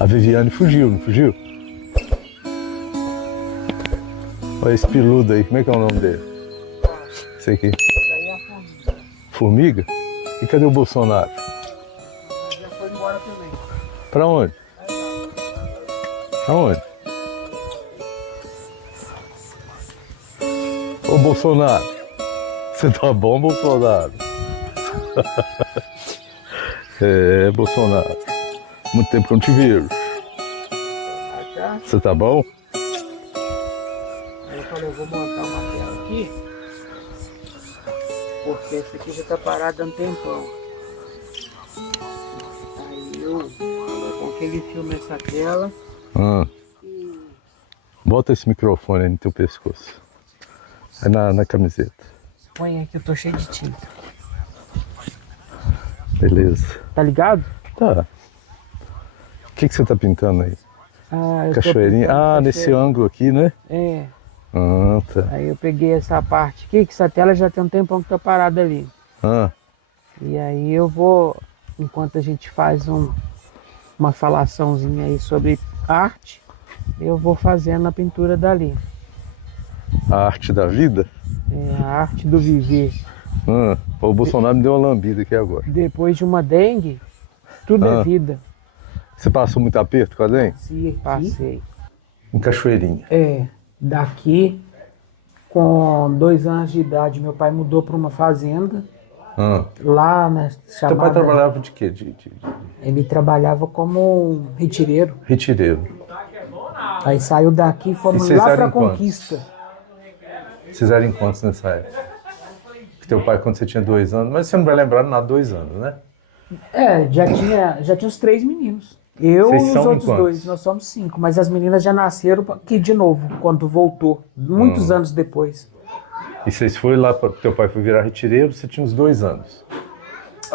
A Viviane fugiu, não fugiu? Olha esse peludo aí, como é que é o nome dele? Esse aqui. Isso aí é a formiga. Formiga? E cadê o Bolsonaro? Já foi embora também. Pra onde? Aonde? Ô Bolsonaro, você tá bom, Bolsonaro? É, Bolsonaro, muito tempo que eu não te vejo. Tá? Você tá bom? Aí eu falei, eu vou montar uma tela aqui, porque esse aqui já tá parado há um tempão. Aí eu coloquei aquele fio nessa tela e Bota esse microfone aí no teu pescoço. Aí na camiseta. põe aqui, eu tô cheio de tinta. Beleza. Tá ligado? Tá. O que você tá pintando aí? Ah, eu tô Cachoeirinha? pintando Ah, nesse cachoeira. ângulo aqui, né? É. Ah, tá. Aí eu peguei essa parte aqui, que essa tela já tem um tempão que tá parada ali. Ah, E aí eu vou, enquanto a gente faz uma falaçãozinha aí sobre arte, eu vou fazendo a pintura dali. a arte da vida? É a arte do viver. O Bolsonaro me deu uma lambida aqui agora. Depois de uma dengue, tudo é vida. Você passou muito aperto com a dengue? Passei. Em Cachoeirinha. Daqui, com 2 anos de idade, meu pai mudou para uma fazenda, lá na Teu pai chamada... trabalhava de quê? Ele trabalhava como um retireiro. Retireiro. Aí saiu daqui e E fomos vocês lá eram pra quantos? Conquista. Vocês eram em quantos nessa época? Que teu pai, quando você tinha 2 anos, mas você não vai lembrar nada, 2 anos, né? Já tinha os 3 meninos. Eu Vocês e os são outros quantos? 2, nós somos 5. Mas as meninas já nasceram aqui de novo, quando voltou, muitos anos depois. E vocês foram lá, teu pai foi virar retireiro, você tinha uns 2 anos.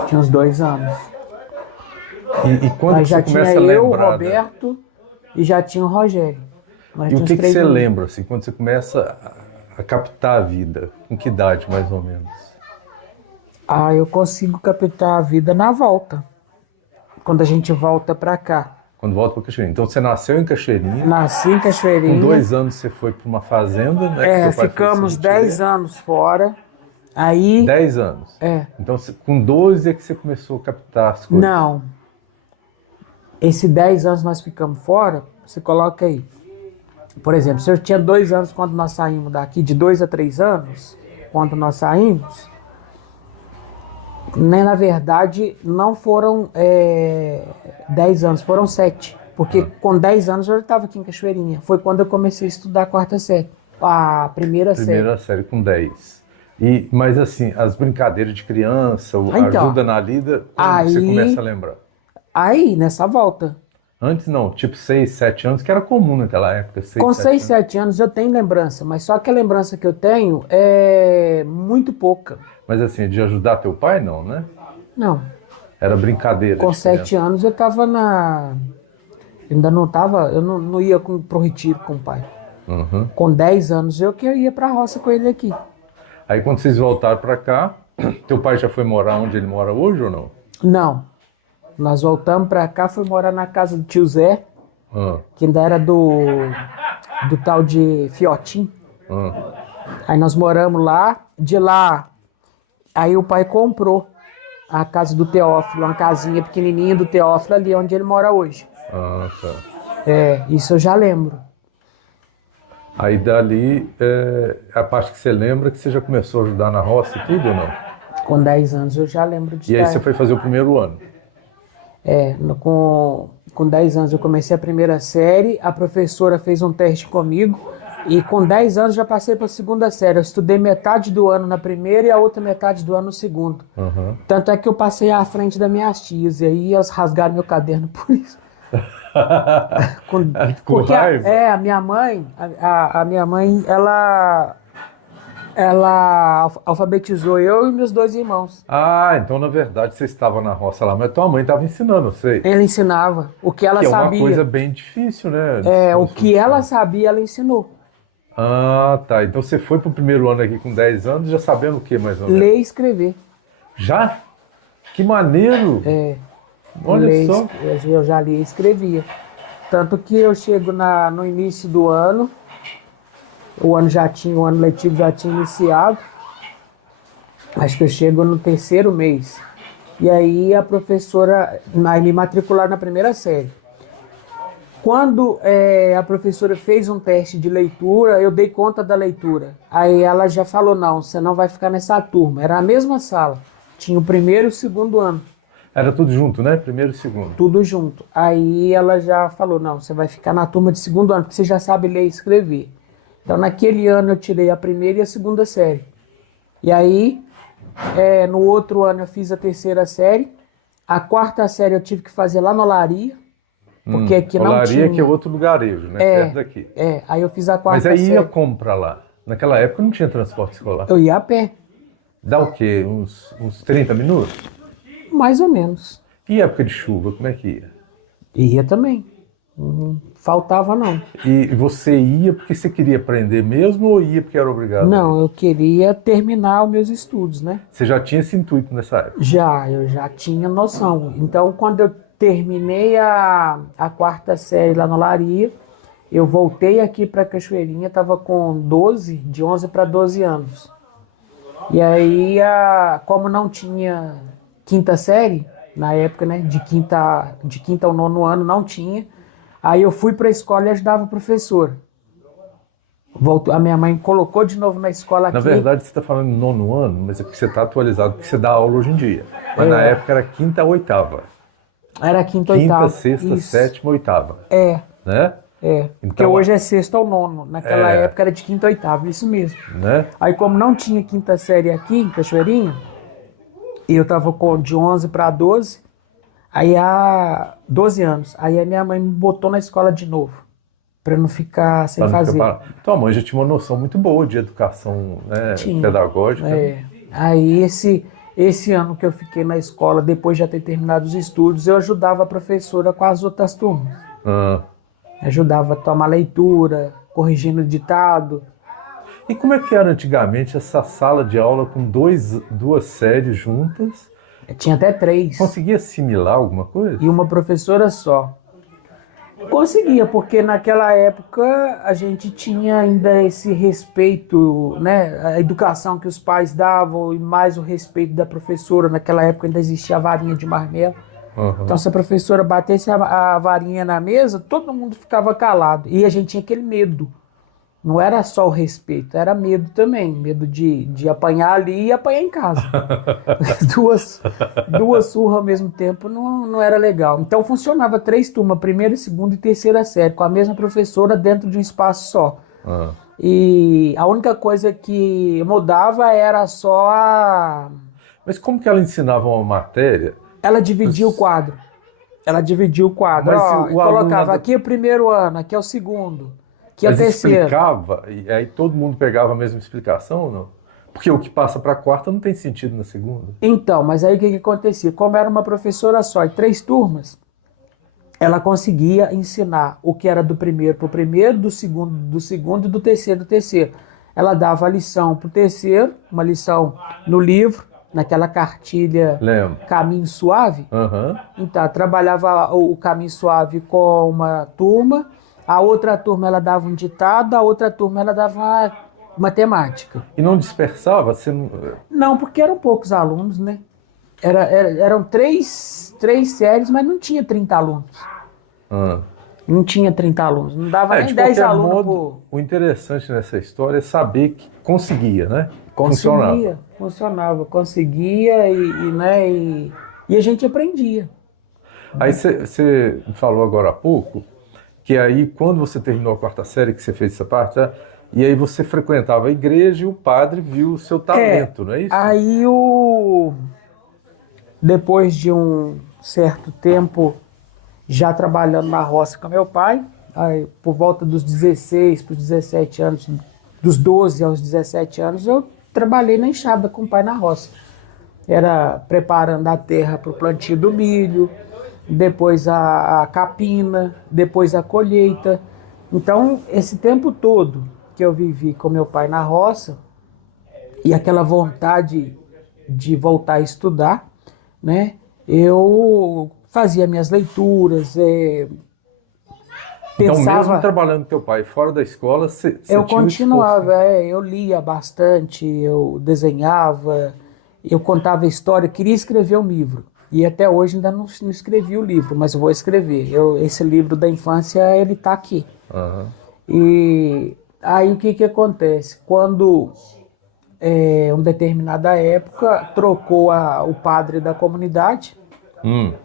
Tinha uns 2 anos. E quando Aí que já você tinha começa a eu, o lembrar? Roberto e já tinha o Rogério. Nós E o tínhamos que 3 você meninos. lembra, assim, quando você começa a captar a vida? Com que idade, mais ou menos? Eu consigo captar a vida na volta. Quando a gente volta pra cá. Quando volta para Cachoeirinha. Então você nasceu em Cachoeirinha, Nasci em Cachoeirinha. com 2 anos você foi para uma fazenda, né? que teu pai foi Ficamos ser 10 anos fora. Aí... 10 anos? É. Então com 12 é que você começou a captar as coisas? Não. Esse 10 anos nós ficamos fora, você coloca aí. Por exemplo, se eu tinha 2 anos quando nós saímos daqui, de 2 a 3 anos, quando nós saímos, né, na verdade, não foram 10 anos, foram 7. Porque com 10 anos eu já estava aqui em Cachoeirinha. Foi quando eu comecei a estudar a 4ª série. A primeira série. Primeira série com 10. Mas assim, as brincadeiras de criança, a Então, ajuda na lida, quando você aí- começa a lembrar? Aí, nessa volta. Antes não, tipo 6, 7 anos, que era comum naquela época. Com 6, 7 anos. 7 anos eu tenho lembrança, mas só que a lembrança que eu tenho é muito pouca. Mas assim, de ajudar teu pai, não, né? Não. Era brincadeira. Com de 7 anos eu tava na... Ainda não tava... Eu não ia pro retiro com o pai. Uhum. Com 10 anos eu que ia pra roça com ele aqui. Aí quando vocês voltaram pra cá, teu pai já foi morar onde ele mora hoje ou não? Não. Nós voltamos pra cá, fui morar na casa do tio Zé, Ah, que ainda era do tal de Fiotim. ah. Aí nós moramos lá, de lá, aí o pai comprou a casa do Teófilo, uma casinha pequenininha do Teófilo ali onde ele mora hoje. Ah, tá. Isso eu já lembro. Aí dali, a parte que você lembra que você já começou a ajudar na roça e tudo ou não? Com 10 anos eu já lembro de E aí estar- você foi fazer o primeiro ano? Com 10 anos eu comecei a primeira série, a professora fez um teste comigo e com 10 anos já passei para a 2ª série. Eu estudei metade do ano na primeira e a outra metade do ano no segundo. Uhum. Tanto é que eu passei à frente das minhas tias e aí elas rasgaram meu caderno por isso. Com Porque raiva? a minha mãe, a minha mãe, ela alfabetizou eu e meus 2 irmãos. Ah, então na verdade você estava na roça lá, mas tua mãe estava ensinando, eu sei. Ela ensinava o que ela Que é uma sabia. coisa bem difícil, né? O que ela sabia, ela ensinou. Ah, tá. Então você foi pro primeiro ano aqui com 10 anos, já sabendo o que mais ou menos? Ler e escrever. Já? Que maneiro! Olha Ler, só. Eu já lia e escrevia. Tanto que eu chego no início do ano, o ano letivo já tinha iniciado, acho que eu chego no terceiro mês. E aí a professora me matricular na primeira série. Quando a professora fez um teste de leitura, eu dei conta da leitura. Aí ela já falou, não, você não vai ficar nessa turma. Era a mesma sala, tinha o primeiro e o segundo ano. Era tudo junto, né? Primeiro e segundo. Tudo junto. Aí ela já falou, não, você vai ficar na turma de segundo ano, porque você já sabe ler e escrever. Então naquele ano eu tirei a primeira e a segunda série. E aí, no outro ano eu fiz a terceira série. A quarta série eu tive que fazer lá na Olaria, porque aqui não Olaria, tinha. que é outro lugarejo, né? Perto daqui. Aí eu fiz a quarta Mas aí série. ia como pra lá? Naquela época não tinha transporte escolar. Eu ia a pé, Dá o quê? Uns 30 minutos? mais ou menos. E época de chuva, como é que ia? Ia também. Não faltava não. E você ia porque você queria aprender mesmo ou ia porque era obrigado? Não, eu queria terminar os meus estudos, né? Você já tinha esse intuito nessa época? Eu já tinha noção. Então, quando eu terminei a quarta série lá na Olaria, eu voltei aqui para Cachoeirinha, estava com 11 para 12 anos. E aí, como não tinha quinta série, na época, né, de quinta ao nono ano, não tinha, aí eu fui para a escola e ajudava o professor. A minha mãe colocou de novo na escola aqui. Na verdade, você está falando nono ano, mas é porque você está atualizado, porque você dá aula hoje em dia. Mas na época era quinta a oitava. Era quinta, oitava. Quinta, sexta, sétima, oitava. Né? Porque Então, hoje é sexta ou nono. Naquela época era de quinta a oitava, isso mesmo. Né? Aí como não tinha quinta série aqui em Cachoeirinha, e eu tava de 11 para 12, aí há 12 anos. Aí a minha mãe me botou na escola de novo, para não ficar sem fazer. Tua mãe já tinha uma noção muito boa de educação, né, pedagógica. Aí esse ano que eu fiquei na escola, depois de já ter terminado os estudos, eu ajudava a professora com as outras turmas. Ajudava a tomar leitura, corrigindo ditado. E como é que era antigamente essa sala de aula com duas séries juntas? Tinha até 3. Conseguia assimilar alguma coisa? E uma professora só. Conseguia, porque naquela época a gente tinha ainda esse respeito, né? A educação que os pais davam e mais o respeito da professora. Naquela época ainda existia a varinha de marmelo. Então se a professora batesse a varinha na mesa, todo mundo ficava calado. E a gente tinha aquele medo. Não era só o respeito, era medo também. Medo de apanhar ali e apanhar em casa. duas surras ao mesmo tempo não era legal. Então funcionava 3 turmas, primeira, segunda e terceira série, com a mesma professora dentro de um espaço só. E a única coisa que mudava era só a... Mas como que ela ensinava uma matéria? Ela dividia o quadro. Mas colocava aqui é o primeiro ano, aqui é o segundo. Que mas é terceiro. Explicava, e aí todo mundo pegava a mesma explicação ou não? Porque o que passa para a quarta não tem sentido na segunda. Então, mas aí o que acontecia? Como era uma professora só e 3 turmas, ela conseguia ensinar o que era do primeiro para o primeiro, do segundo e do terceiro. Ela dava a lição para o terceiro, uma lição no livro, naquela cartilha Caminho Suave. Então, trabalhava o Caminho Suave com uma turma. A outra turma ela dava um ditado, a outra turma ela dava matemática. E não dispersava? Você não... Não, porque eram poucos alunos, né? Eram três séries, mas não tinha 30 alunos. Não tinha 30 alunos, não dava nem 10 alunos. O interessante nessa história é saber que conseguia, né? Funcionava, conseguia e a gente aprendia. Aí você falou agora há pouco que aí quando você terminou a quarta série, que você fez essa parte, e aí você frequentava a igreja e o padre viu o seu talento, não é isso? Aí depois de um certo tempo já trabalhando na roça com meu pai, aí, por volta dos 16 para os 17 anos, dos 12 aos 17 anos, eu trabalhei na enxada com o pai na roça. Era preparando a terra para o plantio do milho, depois a capina, depois a colheita. Então, esse tempo todo que eu vivi com meu pai na roça, e aquela vontade de voltar a estudar, né? Eu fazia minhas leituras, Então, pensava... mesmo trabalhando com teu pai fora da escola, você Eu tinha um continuava, esforço. eu lia bastante, eu desenhava, eu contava história, queria escrever um livro. E até hoje ainda não escrevi o livro, mas eu vou escrever. Esse livro da infância, ele está aqui. Aham. E aí o que acontece? Quando, uma determinada época, trocou o padre da comunidade,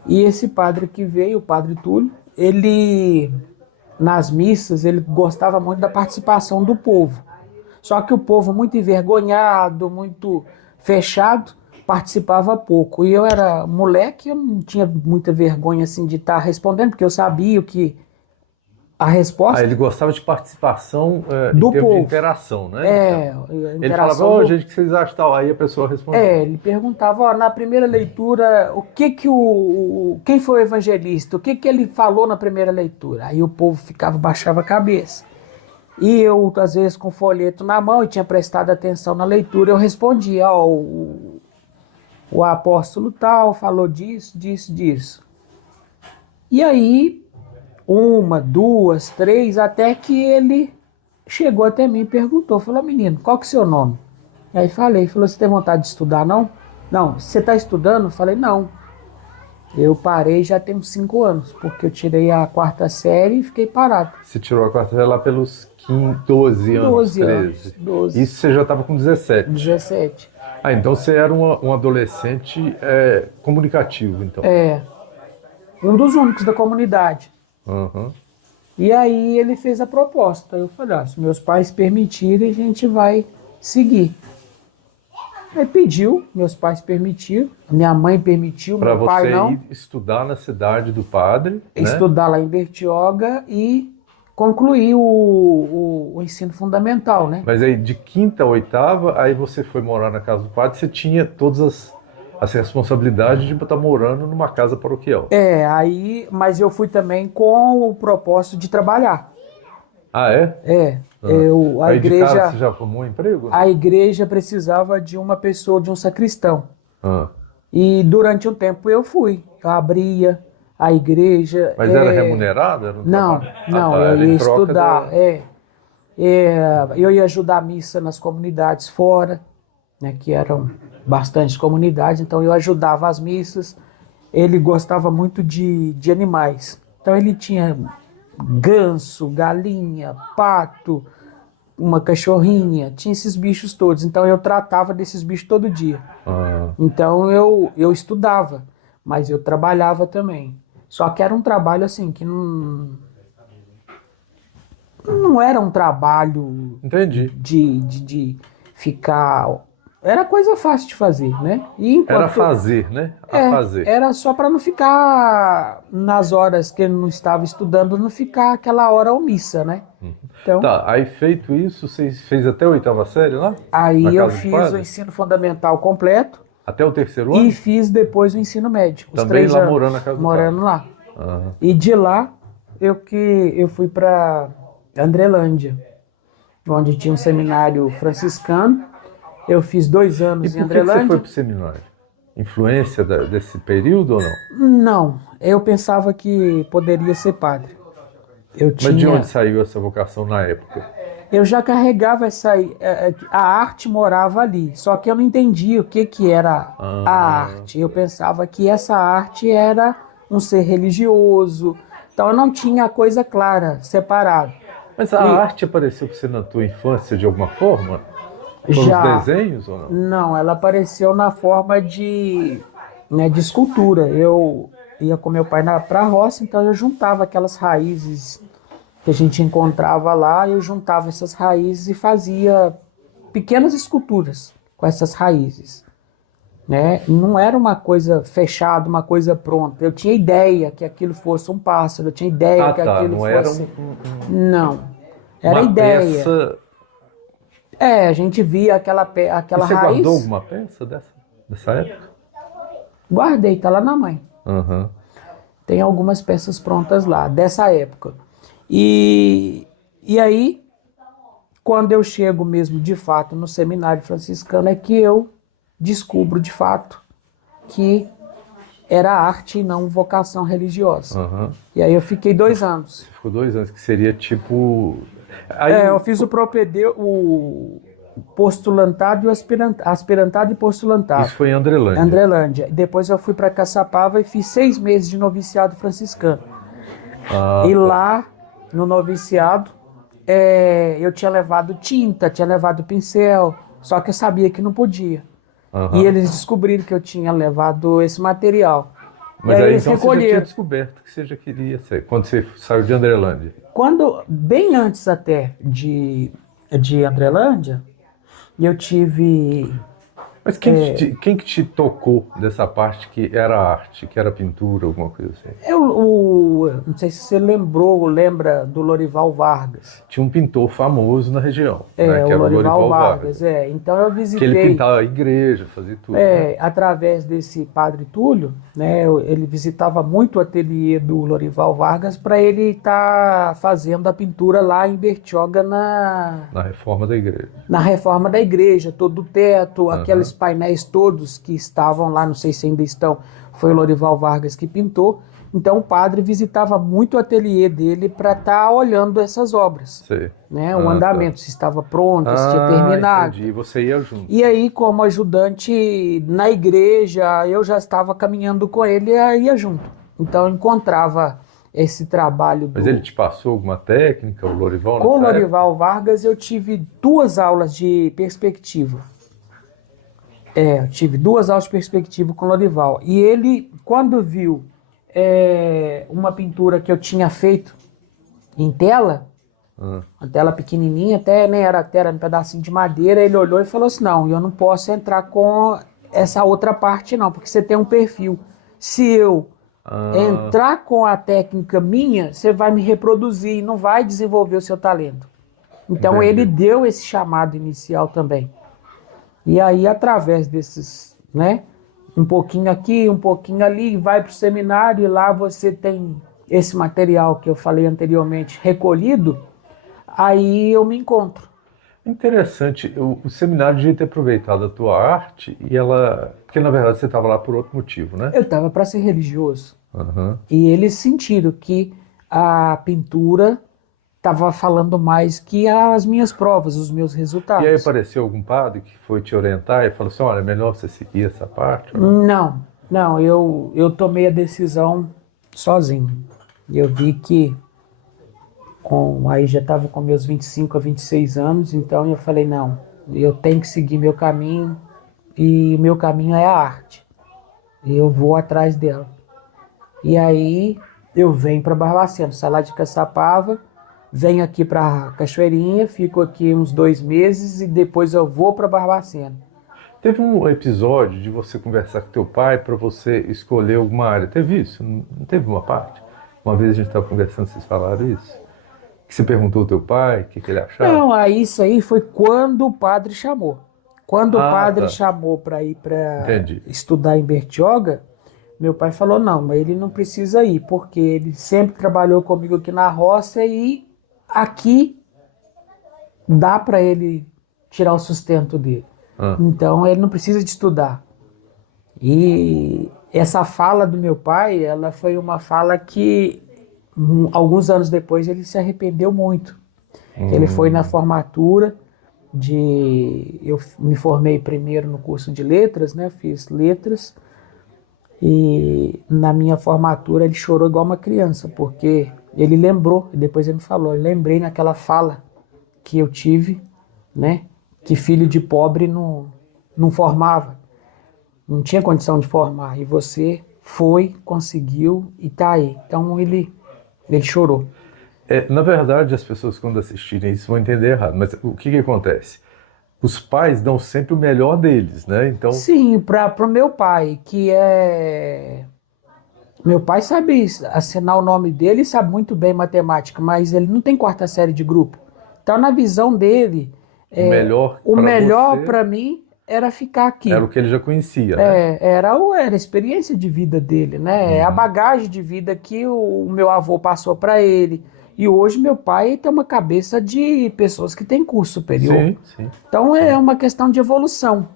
e esse padre que veio, o padre Túlio, ele, nas missas, ele gostava muito da participação do povo. Só que o povo muito envergonhado, muito fechado, participava pouco. E eu era moleque, eu não tinha muita vergonha assim de estar respondendo, porque eu sabia que a Ah, resposta ele gostava de participação em do termos de povo. interação, né? É, Então, a ele falava, interação ô, do... gente, o que vocês acham tal? Aí a pessoa respondia. Ele perguntava, ó, na primeira leitura, o que que quem foi o evangelista? O que que ele falou na primeira leitura? Aí o povo baixava a cabeça. E eu, às vezes, com o folheto na mão e tinha prestado atenção na leitura, eu respondia, ó, o apóstolo tal falou disso, disso, disso. E aí, uma, duas, três, até que ele chegou até mim e perguntou, falou, menino, qual que é o seu nome? E aí falou, você tem vontade de estudar, não? Não, você está estudando? Eu falei, não. Eu parei já tem uns 5 anos, porque eu tirei a 4ª série e fiquei parado. Você tirou a quarta série lá pelos 15, 12 anos, 12 13. anos, 12. Isso você já estava com 17. 17. Ah, então você era um adolescente comunicativo, então. Um dos únicos da comunidade. Uhum. E aí ele fez a proposta. Eu falei, se meus pais permitirem, a gente vai seguir. Aí pediu, meus pais permitiram, minha mãe permitiu, Para meu pai você não. ir estudar na cidade do padre, né? Estudar lá em Bertioga e concluir o ensino fundamental, né? Mas aí de 5ª a 8ª, aí você foi morar na casa do padre, você tinha todas as responsabilidades de estar morando numa casa paroquial. Mas eu fui também com o propósito de trabalhar. Ah, é? A Aí de cara igreja, você já arrumou um emprego? a igreja precisava de uma pessoa, de um sacristão. Ah. E durante um tempo eu fui, eu abria a igreja. Mas era remunerado? Era um Não, trabalho? não, Era eu em ia troca estudar. Eu ia ajudar a missa nas comunidades fora, né, que eram bastantes comunidades, então eu ajudava as missas. Ele gostava muito de animais, então ele tinha ganso, galinha, pato, uma cachorrinha, tinha esses bichos todos, então eu tratava desses bichos todo dia. Ah. Então eu estudava, mas eu trabalhava também. Só que era um trabalho assim que não era um trabalho Entendi. de ficar. Era coisa fácil de fazer, né? E Era fazer, né? Fazer. Era só para não ficar nas horas que ele não estava estudando, não ficar aquela hora omissa, né? Então, Tá, aí feito isso, você fez até a 8ª série lá? aí Na eu casa do fiz padre? o ensino fundamental completo Até o 3º ano? e fiz depois o ensino médio. Os Também 3 lá anos, morando na casa do morando lá. Aham. E de lá eu fui para Andrelândia, onde tinha um seminário franciscano. Eu fiz 2 anos E em por que você Andrelândia. foi para o seminário? Influência desse período ou não? Não, eu pensava que poderia ser padre. Mas de onde saiu essa vocação na época? Eu já carregava a arte morava ali, só que eu não entendia o que era a arte. Eu pensava que essa arte era um ser religioso, então eu não tinha a coisa clara, separada. Mas a arte apareceu para você na tua infância de alguma forma? Foram Já. os desenhos ou não? Não, ela apareceu na forma de escultura. Eu ia com meu pai para a roça, então eu juntava aquelas raízes que a gente encontrava lá, eu juntava essas raízes e fazia pequenas esculturas com essas raízes. Né? Não era uma coisa fechada, uma coisa pronta. Eu tinha ideia que aquilo fosse um pássaro, eu tinha ideia que aquilo não fosse... Não, era uma ideia. Peça... A gente via aquela Você raiz. guardou alguma peça dessa época? Guardei, tá lá na mãe. Uhum. Tem algumas peças prontas lá, dessa época. E aí, quando eu chego mesmo, de fato, no seminário franciscano, é que eu descubro, de fato, que era arte e não vocação religiosa. Aham. E aí eu fiquei 2 anos. Você ficou 2 anos, que seria tipo... Aí, Eu fiz o propedêutico, o postulantado e o aspirantado e postulantado. isso foi em Andrelândia. Andrelândia. Depois eu fui para Caçapava e fiz 6 meses de noviciado franciscano. E Tá. lá, no noviciado, eu tinha levado tinta, tinha levado pincel, só que eu sabia que não podia. Aham. E eles descobriram que eu tinha levado esse material. Mas e aí eles então você já tinha recolheram. descoberto que você já queria ser, quando você saiu de Andrelândia. Bem antes até de Andrelândia, eu tive... Mas quem que te tocou dessa parte que era arte, que era pintura, alguma coisa assim? Não sei se você lembra do Lorival Vargas. Tinha um pintor famoso na região, né, que O era o Lorival Vargas. Então eu Que visitei... ele pintava a igreja, fazia tudo. Né? Através desse padre Túlio, né, ele visitava muito o ateliê do Lorival Vargas para ele estar fazendo a pintura lá em Bertioga Na reforma da igreja. na reforma da igreja, todo o teto, aqueles painéis todos que estavam lá, não sei se ainda estão, foi o Lorival Vargas que pintou. Então o padre visitava muito o ateliê dele para estar olhando essas obras, Sei. né, o andamento, se estava pronto, se tinha terminado. Entendi. E você ia junto. E aí, como ajudante na igreja, eu já estava caminhando com ele e ia junto. Então eu encontrava esse trabalho Mas ele te passou alguma técnica, o Lorival? Com o nessa Lorival Vargas eu tive 2 aulas de perspectiva. Eu tive 2 aulas de perspectiva com o Lorival. E ele, quando viu uma pintura que eu tinha feito em tela, uma tela pequenininha, até era um pedacinho de madeira, ele olhou e falou assim, não, eu não posso entrar com essa outra parte não, porque você tem um perfil. Se eu entrar com a técnica minha, você vai me reproduzir e não vai desenvolver o seu talento. Então Entendi. ele deu esse chamado inicial também. E aí, através desses, né, um pouquinho aqui, um pouquinho ali, vai para o seminário e lá você tem esse material que eu falei anteriormente recolhido, aí eu me encontro. Interessante, o seminário devia ter aproveitado a tua arte e ela... Porque na verdade você estava lá por outro motivo, né? Eu estava para ser religioso. Aham. E eles sentiram que a pintura estava falando mais que as minhas provas, os meus resultados. E aí apareceu algum padre que foi te orientar e falou assim, olha, é melhor você seguir essa parte? Não, eu tomei a decisão sozinho. Eu vi que aí já estava com meus 25 a 26 anos, então eu falei, não, eu tenho que seguir meu caminho e meu caminho é a arte. E eu vou atrás dela. E aí eu venho para Barbacena, saio lá de Caçapava, venho aqui para Cachoeirinha, fico aqui uns 2 meses e depois eu vou para Barbacena. Teve um episódio de você conversar com teu pai para você escolher alguma área. Teve isso? Não teve uma parte? Uma vez a gente estava conversando, vocês falaram isso? Que você perguntou ao teu pai, o que ele achava? Não, isso aí foi quando o padre chamou. Quando o padre tá. chamou para ir para Entendi. estudar em Bertioga, meu pai falou, não, mas ele não precisa ir, porque ele sempre trabalhou comigo aqui na roça e aqui dá para ele tirar o sustento dele. Então ele não precisa de estudar. E essa fala do meu pai, ela foi uma fala que alguns anos depois ele se arrependeu muito. Ele foi na formatura eu me formei primeiro no curso de letras, né? Fiz letras. E na minha formatura ele chorou igual uma criança, porque ele lembrou, e depois ele me falou, eu lembrei naquela fala que eu tive, né? Que filho de pobre não formava, não tinha condição de formar, e você foi, conseguiu e tá aí. Então ele chorou. Na verdade, as pessoas quando assistirem isso vão entender errado, mas o que acontece? Os pais dão sempre o melhor deles, né? Então... Sim, para o meu pai, que é... Meu pai sabe assinar o nome dele e sabe muito bem matemática, mas ele não tem 4ª série de grupo. Então, na visão dele, o melhor para mim era ficar aqui. Era o que ele já conhecia, né? Era a experiência de vida dele, né? A bagagem de vida que o meu avô passou para ele. E hoje meu pai tem uma cabeça de pessoas que têm curso superior. Sim. Então é uma questão de evolução,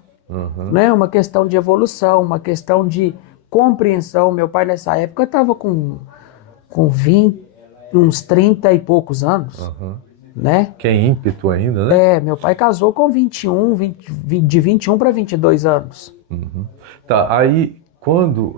né? Uma questão de evolução, uma questão de compreensão. Meu pai nessa época estava com 20, uns 30 e poucos anos, né? Que é ímpeto ainda, né? Meu pai casou com 21, de 21 para 22 anos. Tá, aí quando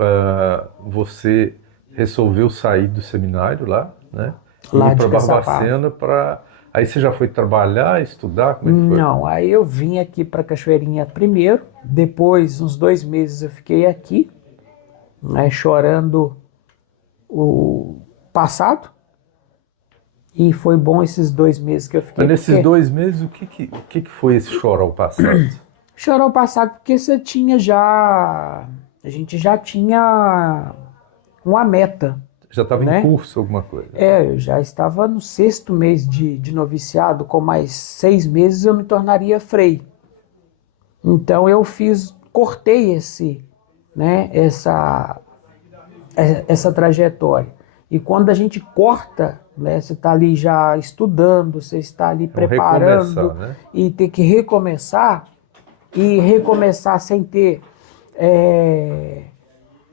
você resolveu sair do seminário lá, né? Lá Ir de para Barbacena Caçapava. aí você já foi trabalhar, estudar, como é que foi? Não, aí eu vim aqui para Cachoeirinha primeiro, depois, uns 2 meses eu fiquei aqui, né, chorando o passado, e foi bom esses 2 meses que eu fiquei. Mas nesses 2 meses, o que foi esse chorar ao passado? Chorar o passado porque a gente já tinha uma meta. Já estava né? em curso alguma coisa? Eu já estava no 6º mês de noviciado, com mais 6 meses eu me tornaria frei. Então eu cortei essa trajetória. E quando a gente corta, né, você está ali já estudando, você está ali preparando, né? E ter que recomeçar, e recomeçar sem ter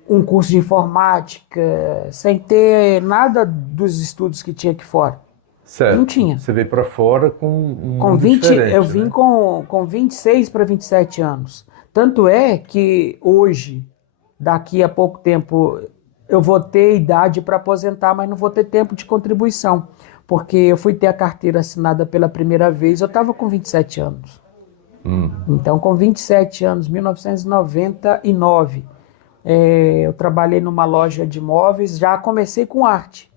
um curso de informática, sem ter nada dos estudos que tinha aqui fora. Certo. Não tinha. Você veio para fora com Com 20, eu vim, né? com 26 para 27 anos. Tanto é que hoje, daqui a pouco tempo, eu vou ter idade para aposentar, mas não vou ter tempo de contribuição. Porque eu fui ter a carteira assinada pela primeira vez, eu estava com 27 anos. Então, com 27 anos, 1999, eu trabalhei numa loja de móveis, já comecei com arte.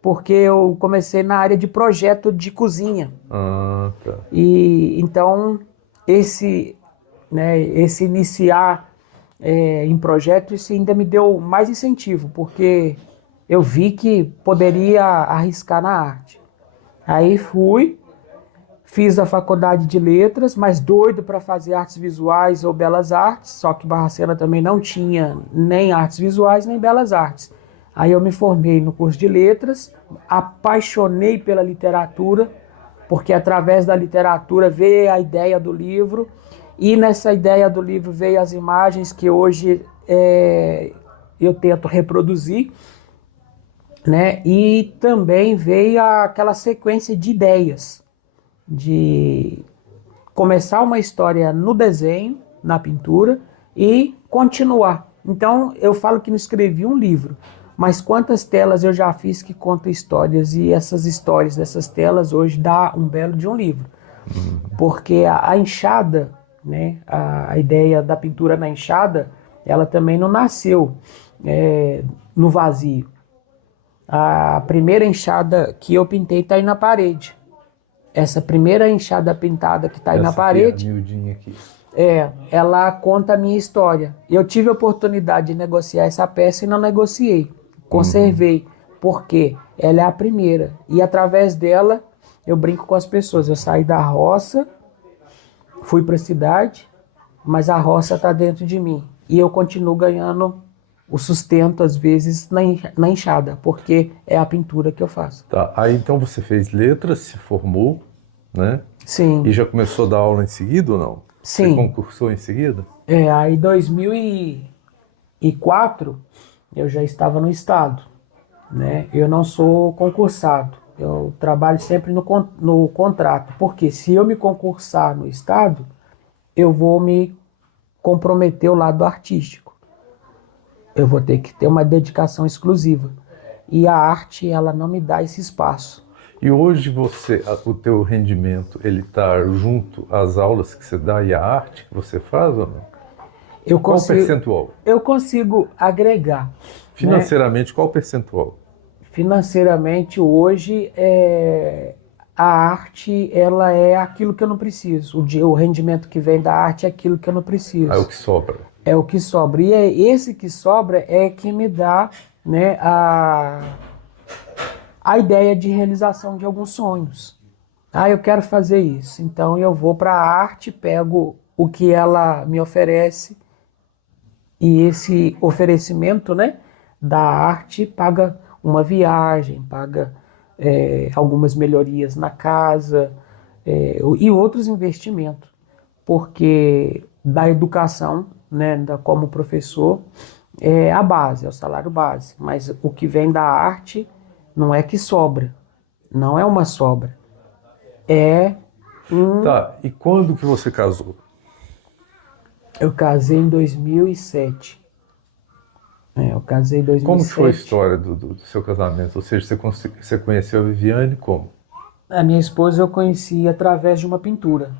Porque eu comecei na área de projeto de cozinha. Tá. E então esse iniciar em projeto, isso ainda me deu mais incentivo, porque eu vi que poderia arriscar na arte. Aí fiz a faculdade de letras, mas doido para fazer artes visuais ou belas artes, só que Barbacena também não tinha nem artes visuais nem belas artes. Aí eu me formei no curso de letras, apaixonei pela literatura, porque através da literatura veio a ideia do livro, e nessa ideia do livro veio as imagens que hoje eu tento reproduzir, né? E também veio aquela sequência de ideias, de começar uma história no desenho, na pintura, e continuar. Então eu falo que não escrevi um livro, mas quantas telas eu já fiz que contam histórias, e essas histórias dessas telas hoje dá um belo de um livro. Porque a enxada, né, a ideia da pintura na enxada, ela também não nasceu no vazio. A primeira enxada que eu pintei está aí na parede. Essa primeira enxada pintada que está aí na parede, miudinha aqui. ela conta a minha história. Eu tive a oportunidade de negociar essa peça e não negociei. Conservei, porque ela é a primeira. E através dela, eu brinco com as pessoas. Eu saí da roça, fui para a cidade, mas a roça está dentro de mim. E eu continuo ganhando o sustento, às vezes, na enxada, porque é a pintura que eu faço. Tá, aí então você fez letras, se formou, né? Sim. E já começou a dar aula em seguida ou não? Sim. Você concursou em seguida? Aí em 2004 eu já estava no estado, né? Eu não sou concursado, eu trabalho sempre no contrato, porque se eu me concursar no estado, eu vou me comprometer ao lado artístico. Eu vou ter que ter uma dedicação exclusiva. E a arte, ela não me dá esse espaço. E hoje o teu rendimento, ele está junto às aulas que você dá e à arte que você faz ou não? Qual o percentual? Eu consigo agregar. Financeiramente, né? Qual o percentual? Financeiramente, hoje, a arte, ela é aquilo que eu não preciso. O rendimento que vem da arte é aquilo que eu não preciso. É o que sobra. É o que sobra. E esse que sobra é que me dá, né, a ideia de realização de alguns sonhos. Eu quero fazer isso. Então eu vou para a arte, pego o que ela me oferece, e esse oferecimento, né, da arte paga uma viagem, paga algumas melhorias na casa e outros investimentos. Porque da educação, né, como professor, é a base, é o salário base. Mas o que vem da arte não é que sobra. Não é uma sobra. É Tá, e quando que você casou? Eu casei em 2007. Eu casei em 2007. Como que foi a história do seu casamento? Ou seja, você conheceu a Viviane como? A minha esposa eu conheci através de uma pintura.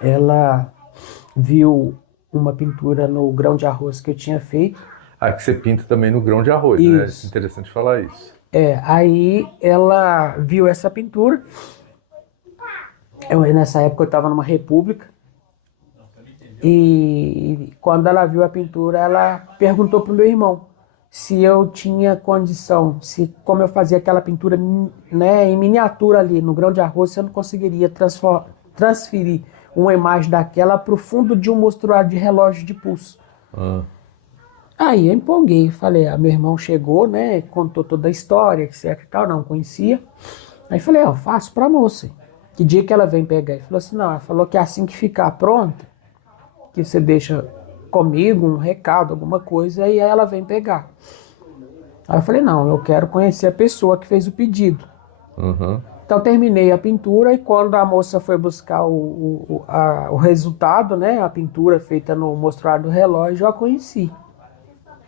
Ela viu uma pintura no grão de arroz que eu tinha feito. Ah, que você pinta também no grão de arroz, né? É interessante falar isso. Aí ela viu essa pintura. Nessa época eu estava numa república. E quando ela viu a pintura, ela perguntou para o meu irmão se eu tinha condição, se como eu fazia aquela pintura, né, em miniatura ali no grão de arroz, se eu não conseguiria transferir uma imagem daquela para o fundo de um mostruário de relógio de pulso. Aí eu empolguei, falei, meu irmão chegou, né, contou toda a história, etc e tal, não conhecia. Aí falei, eu faço para a moça. Que dia que ela vem pegar? Ele falou assim, não, ela falou que assim que ficar pronta, que você deixa comigo um recado, alguma coisa, e aí ela vem pegar. Aí eu falei, não, eu quero conhecer a pessoa que fez o pedido. Então terminei a pintura e quando a moça foi buscar o resultado, né, a pintura feita no mostruário do relógio, eu a conheci.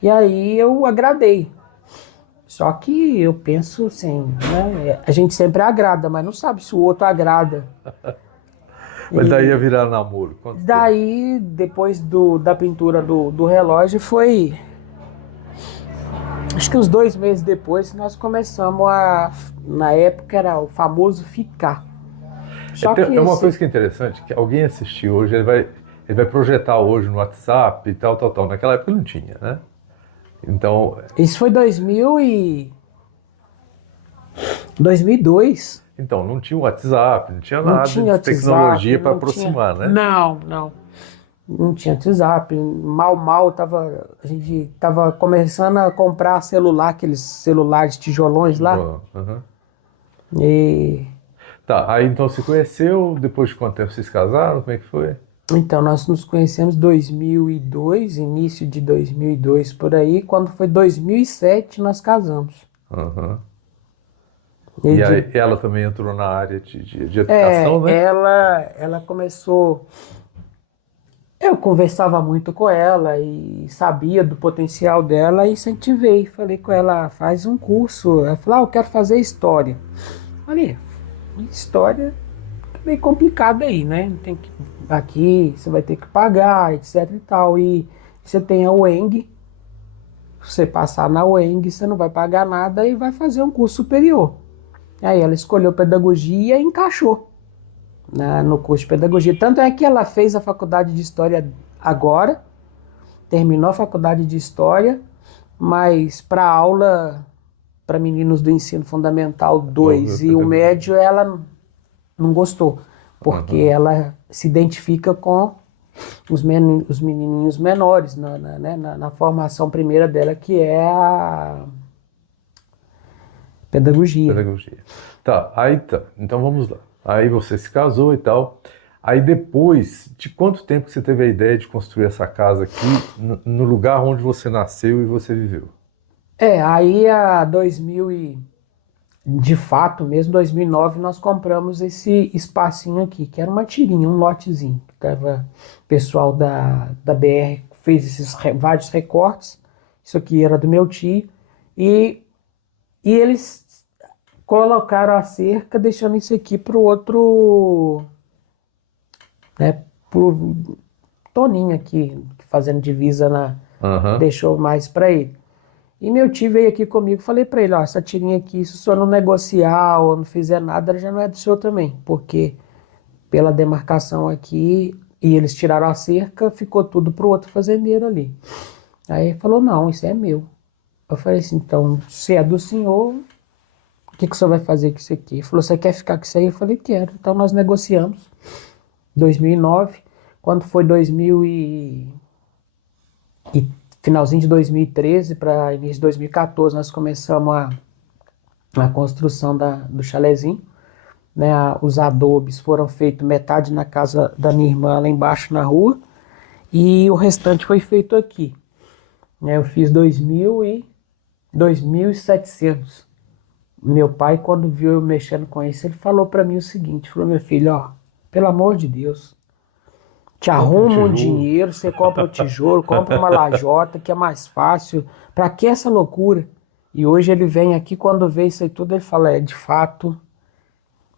E aí eu agradei. Só que eu penso assim, né, a gente sempre agrada, mas não sabe se o outro agrada. Mas daí ia virar namoro? Daí, depois da pintura do relógio, foi... Acho que uns 2 meses depois, nós começamos na época era o famoso ficar. Só que uma coisa que é interessante, que alguém assistir hoje, ele vai projetar hoje no WhatsApp e tal. Naquela época não tinha, né? Então... Isso foi 2002. Então, não tinha WhatsApp, não tinha nada de tecnologia para aproximar, né? Não. Não tinha WhatsApp. Mal a gente tava começando a comprar celular, aqueles celulares tijolões lá. E... Tá, aí então você conheceu, depois de quanto tempo vocês casaram? Como é que foi? Então, nós nos conhecemos em 2002, início de 2002 por aí. Quando foi 2007, nós casamos. E aí ela também entrou na área de educação, né? Ela começou... Eu conversava muito com ela e sabia do potencial dela e incentivei. Falei com ela, faz um curso. Ela falou, eu quero fazer história. Falei, história é meio complicado aí, né? Aqui você vai ter que pagar, etc e tal. E você tem a UENG. Se você passar na UENG, você não vai pagar nada e vai fazer um curso superior. Aí ela escolheu pedagogia e encaixou no curso de pedagogia. Tanto é que ela fez a faculdade de História agora, terminou a faculdade de História, mas para aula para meninos do ensino fundamental 2 e o médio ela não gostou, porque ela se identifica com os menininhos menores na formação primeira dela, que é a pedagogia. Tá, aí tá. Então vamos lá. Aí você se casou e tal. Aí depois, de quanto tempo que você teve a ideia de construir essa casa aqui, no lugar onde você nasceu e você viveu? Aí de fato mesmo, 2009, nós compramos esse espacinho aqui, que era uma tirinha, um lotezinho. O pessoal da BR fez esses vários recortes. Isso aqui era do meu tio. E eles colocaram a cerca, deixando isso aqui para o outro, né, pro Toninho aqui, fazendo divisa deixou mais para ele. E meu tio veio aqui comigo, falei para ele, ó, essa tirinha aqui, se o senhor não negociar ou não fizer nada, ela já não é do senhor também, porque pela demarcação aqui, e eles tiraram a cerca, ficou tudo pro outro fazendeiro ali. Aí ele falou, não, isso é meu. Eu falei assim, então, se é do senhor, o que o senhor vai fazer com isso aqui? Ele falou, você quer ficar com isso aí? Eu falei, quero. Então nós negociamos. 2009, quando foi finalzinho de 2013 para início de 2014, nós começamos a construção do chalezinho. Né, os adobes foram feitos metade na casa da minha irmã lá embaixo na rua e o restante foi feito aqui. Eu fiz 2.700. Meu pai, quando viu eu mexendo com isso, ele falou para mim o seguinte, falou, meu filho, ó, pelo amor de Deus, te arruma um dinheiro, você compra o tijolo, compra uma lajota, que é mais fácil. Pra que essa loucura? E hoje ele vem aqui, quando vê isso aí tudo, ele fala, de fato,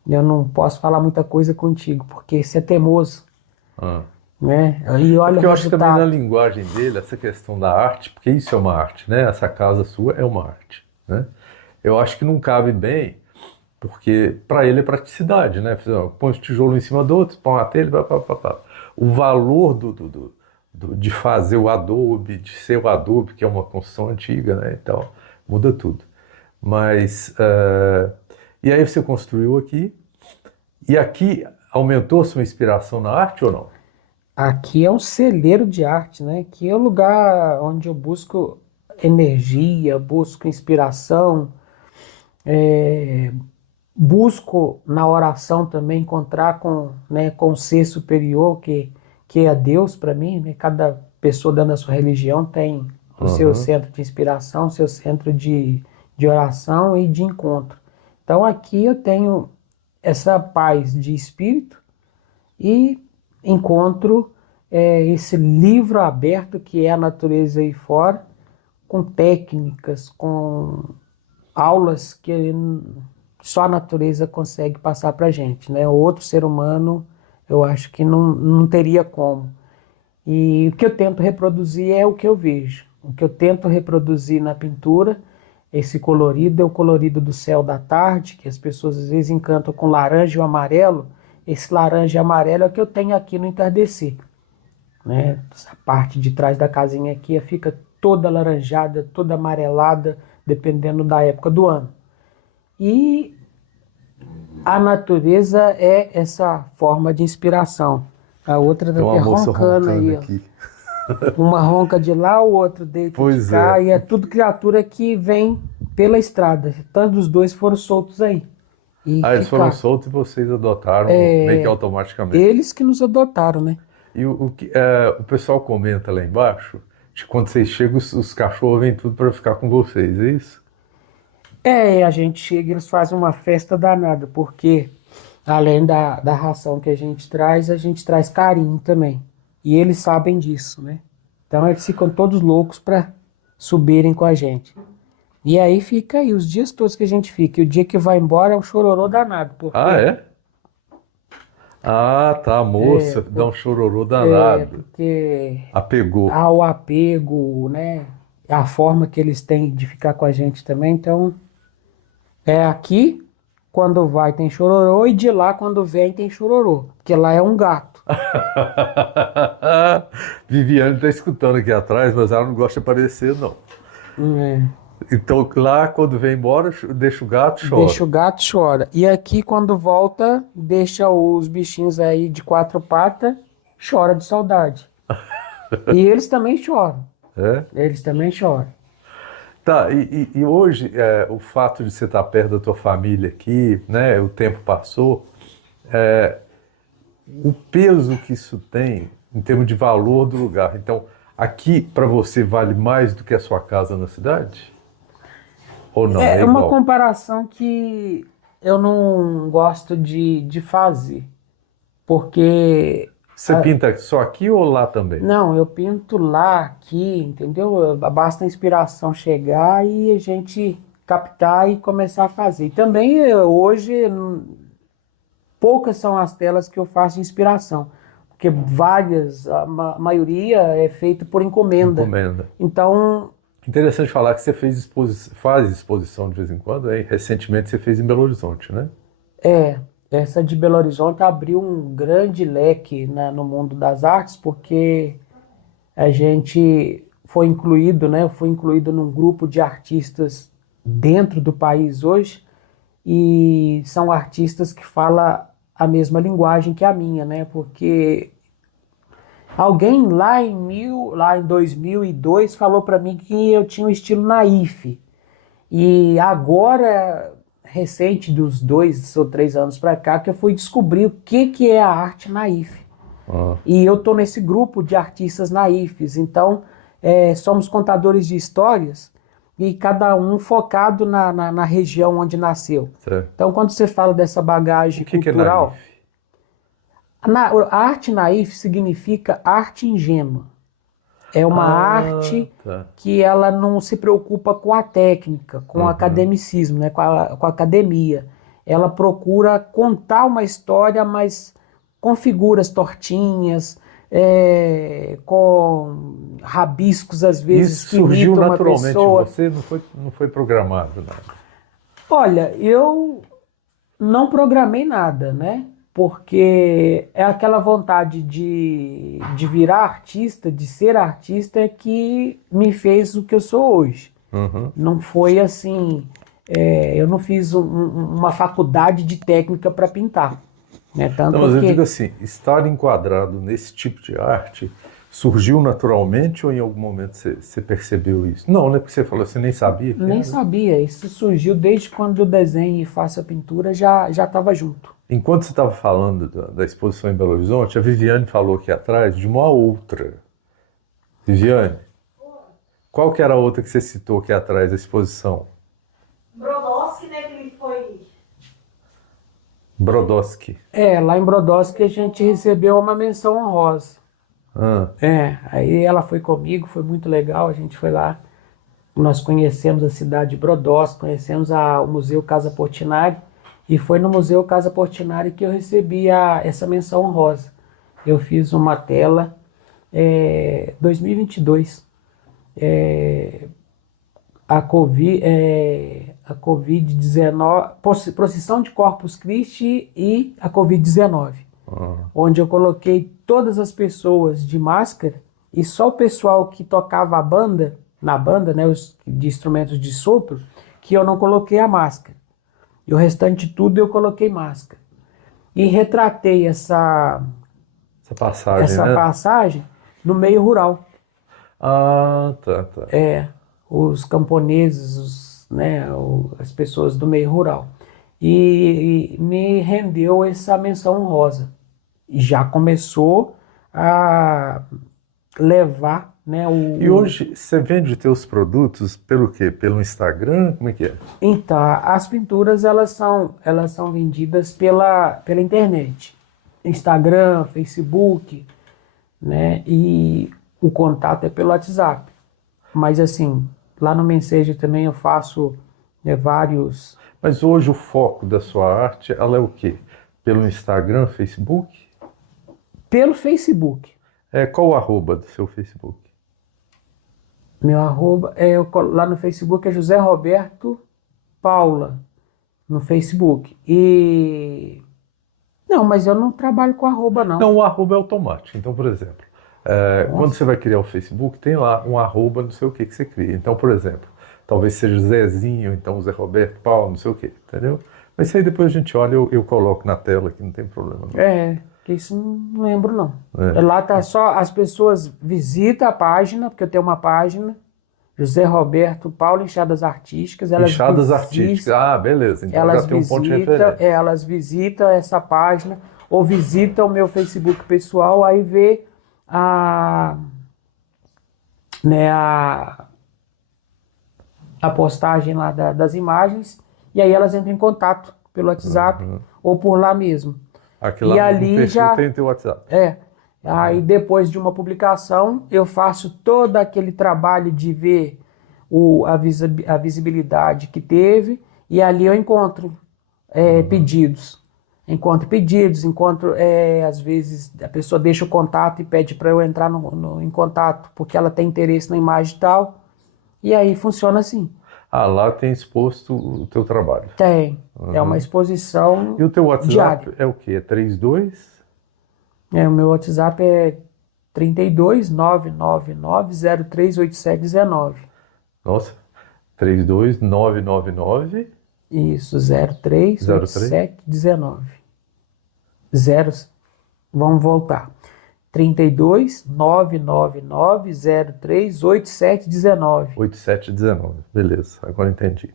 eu não posso falar muita coisa contigo, porque você é teimoso. Né? E olha porque eu acho que também na linguagem dele, essa questão da arte, porque isso é uma arte, né? Essa casa sua é uma arte, né? Eu acho que não cabe bem, porque para ele é praticidade, né? Põe o tijolo em cima do outro, põe a telha, pá. O valor de fazer o adobe, de ser o adobe, que é uma construção antiga, né? Então, muda tudo. Mas, e aí você construiu aqui, e aqui aumentou a sua inspiração na arte ou não? Aqui é um celeiro de arte, né? Aqui é o lugar onde eu busco energia, busco inspiração, busco na oração também encontrar com o ser superior, que é Deus para mim, né? Cada pessoa dentro da sua religião tem o seu centro de inspiração, o seu centro de oração e de encontro. Então aqui eu tenho essa paz de espírito e encontro esse livro aberto que é a natureza aí fora, com técnicas, com aulas que só a natureza consegue passar para a gente, né? O outro ser humano, eu acho que não teria como. E o que eu tento reproduzir é o que eu vejo. O que eu tento reproduzir na pintura, esse colorido é o colorido do céu da tarde, que as pessoas às vezes encantam com laranja e amarelo. Esse laranja e amarelo é o que eu tenho aqui no entardecer. Né? Essa parte de trás da casinha aqui fica toda alaranjada, toda amarelada, dependendo da época do ano. E a natureza é essa forma de inspiração. A outra está até roncando aí. Aqui. Uma ronca de lá, o outro deita de cá. E é tudo criatura que vem pela estrada. Tanto os dois foram soltos aí. Eles foram soltos e vocês adotaram meio que automaticamente. Eles que nos adotaram, né? E o pessoal comenta lá embaixo, de quando vocês chegam, os cachorros vêm tudo para ficar com vocês, é isso? A gente chega e eles fazem uma festa danada, porque além da ração que a gente traz carinho também. E eles sabem disso, né? Então eles ficam todos loucos para subirem com a gente. E aí fica aí, os dias todos que a gente fica. E o dia que vai embora é um chororô danado. Porque... é? Tá, moça, dá um chororô danado. Porque... apegou. O apego, né? A forma que eles têm de ficar com a gente também. Então, aqui, quando vai tem chororô, e de lá, quando vem, tem chororô. Porque lá é um gato. Viviane está escutando aqui atrás, mas ela não gosta de aparecer, não. Então lá, quando vem embora, deixa o gato, chora. Deixa o gato, chora. E aqui, quando volta, deixa os bichinhos aí de 4 patas, chora de saudade. E eles também choram. Eles também choram. Tá, e hoje, o fato de você estar perto da tua família aqui, né, o tempo passou, o peso que isso tem em termos de valor do lugar. Então, aqui para você vale mais do que a sua casa na cidade? Ou não? É uma comparação que eu não gosto de fazer, porque... Você pinta só aqui ou lá também? Não, eu pinto lá, aqui, entendeu? Basta a inspiração chegar e a gente captar e começar a fazer. E também, hoje, poucas são as telas que eu faço de inspiração, porque a maioria é feita por encomenda. Então... Interessante falar que você faz exposição de vez em quando, hein? Recentemente você fez em Belo Horizonte, né? Essa de Belo Horizonte abriu um grande leque no mundo das artes, porque a gente foi incluído, né? Foi incluído num grupo de artistas dentro do país hoje, e são artistas que falam a mesma linguagem que a minha, né? Porque alguém lá em 2002 falou para mim que eu tinha um estilo naif. E agora, recente, dos 2 ou 3 anos para cá, que eu fui descobrir o que é a arte naif. E eu tô nesse grupo de artistas naifes. Então, somos contadores de histórias e cada um focado na região onde nasceu. Certo. Então, quando você fala dessa bagagem cultural... Que é naif? A arte naif significa arte ingênua. É uma arte que ela não se preocupa com a técnica, com o academicismo, né, com a academia. Ela procura contar uma história, mas com figuras tortinhas, com rabiscos, às vezes, Isso que surgiu imitam uma naturalmente pessoa. em você, não foi programado nada. Olha, eu não programei nada, né? Porque é aquela vontade de virar artista, de ser artista, que me fez o que eu sou hoje. Não foi assim, eu não fiz uma faculdade de técnica para pintar. Né? Tanto Não, mas eu que... digo assim, estar enquadrado nesse tipo de arte surgiu naturalmente ou em algum momento você percebeu isso? Não, né? Porque você falou, você nem sabia. Nem sabia, isso surgiu desde quando eu desenho e faço a pintura, já estava junto. Enquanto você estava falando da exposição em Belo Horizonte, a Viviane falou aqui atrás de uma outra. Viviane, qual que era a outra que você citou aqui atrás da exposição? Brodowski, né, que ele foi... Brodowski. Lá em Brodowski a gente recebeu uma menção honrosa. Aí ela foi comigo, foi muito legal, a gente foi lá, nós conhecemos a cidade de Brodowski, conhecemos o Museu Casa Portinari, e foi no Museu Casa Portinari que eu recebi essa menção honrosa. Eu fiz uma tela 2022, a Covid-19, procissão de Corpus Christi e a Covid-19, onde eu coloquei todas as pessoas de máscara e só o pessoal que tocava na banda, né, de instrumentos de sopro, que eu não coloquei a máscara. E o restante tudo eu coloquei máscara. E retratei essa passagem no meio rural. Tá. Os camponeses, as pessoas do meio rural. E me rendeu essa menção honrosa. E já começou a levar... E hoje você vende teus produtos pelo quê? Pelo Instagram? Como é que é? Então, as pinturas elas são vendidas pela internet. Instagram, Facebook, né? E o contato é pelo WhatsApp. Mas assim, lá no Messenger também eu faço vários... Mas hoje o foco da sua arte, ela é o quê? Pelo Instagram, Facebook? Pelo Facebook. Qual o arroba do seu Facebook? Meu arroba, lá no Facebook é José Roberto Paula, no Facebook. Não, mas eu não trabalho com arroba, não. Não, o arroba é automático. Então, por exemplo, quando você vai criar o Facebook, tem lá um arroba, não sei o que você cria. Então, por exemplo, talvez seja Zezinho, então Zé Roberto Paula, não sei o que, entendeu? Mas isso aí depois a gente olha, eu coloco na tela aqui, não tem problema. Não. Que isso não lembro, não. Lá tá só, as pessoas visitam a página, porque eu tenho uma página, José Roberto Paulo Enxadas Artísticas. Enxadas Artísticas, beleza. Então já tem um ponto de referência. Elas visitam essa página, ou visitam o meu Facebook pessoal, aí vê a postagem lá das imagens, e aí elas entram em contato pelo WhatsApp, ou por lá mesmo. Aqui lá no perfil já tem o teu WhatsApp. Aí depois de uma publicação, eu faço todo aquele trabalho de ver a visibilidade que teve, e ali eu encontro pedidos. Às vezes a pessoa deixa o contato e pede para eu entrar em contato, porque ela tem interesse na imagem e tal, e aí funciona assim. Lá tem exposto o teu trabalho. Tem. É uma exposição diária. E o teu WhatsApp é o quê? É 32? O meu WhatsApp é 32 999 038719. Nossa, 32 999... Isso, 038719. Vamos voltar. 32 999 038719. 8719, beleza, agora entendi.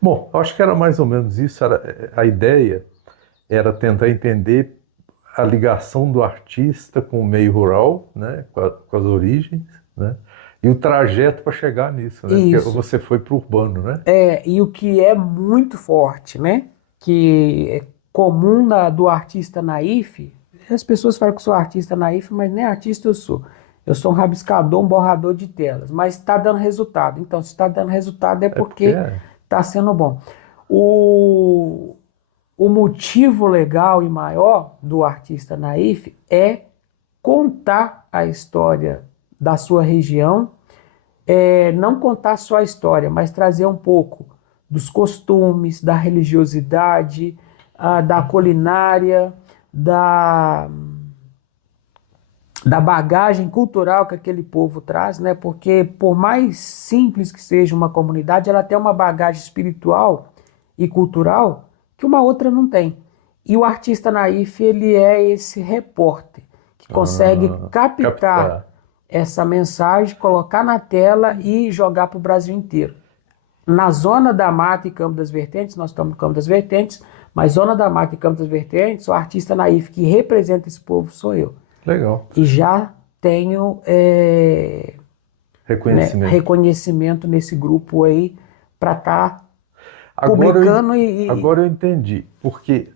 Bom, acho que era mais ou menos isso. A ideia era tentar entender a ligação do artista com o meio rural, né, com as origens, né, E o trajeto para chegar nisso, né? Isso. Porque você foi para o urbano, né? E o que é muito forte, né? Que é comum do artista naif, as pessoas falam que eu sou artista naif, mas nem artista eu sou. Eu sou um rabiscador, um borrador de telas, mas está dando resultado. Então, se está dando resultado é porque está sendo bom. O motivo legal e maior do artista naif é contar a história da sua região, não contar só a história, mas trazer um pouco dos costumes, da religiosidade, da culinária, da bagagem cultural que aquele povo traz, né? Porque por mais simples que seja uma comunidade, ela tem uma bagagem espiritual e cultural que uma outra não tem. E o artista naif, ele é esse repórter que consegue captar essa mensagem, colocar na tela e jogar para o Brasil inteiro. Na Zona da Mata e Campo das Vertentes, nós estamos no Campo das Vertentes, mas Zona da Mata e Campo das Vertentes, o artista naif que representa esse povo sou eu. Legal. E já tenho reconhecimento nesse grupo aí para estar publicando Agora eu entendi. Porque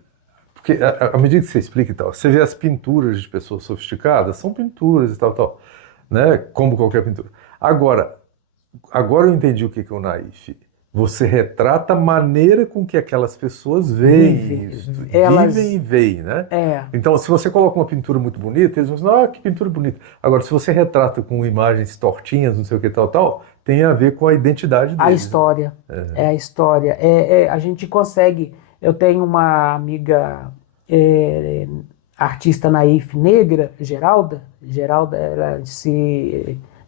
à medida que você explica e tal, você vê as pinturas de pessoas sofisticadas, são pinturas e tal, né? Como qualquer pintura. Agora eu entendi o que é o naif. Você retrata a maneira com que aquelas pessoas veem isso, vivem e veem, né? Então, se você coloca uma pintura muito bonita, eles vão dizer, que pintura bonita. Agora, se você retrata com imagens tortinhas, não sei o que tal, tem a ver com a identidade deles. A história. A história. A gente consegue... Eu tenho uma amiga artista naif negra, Geralda, ela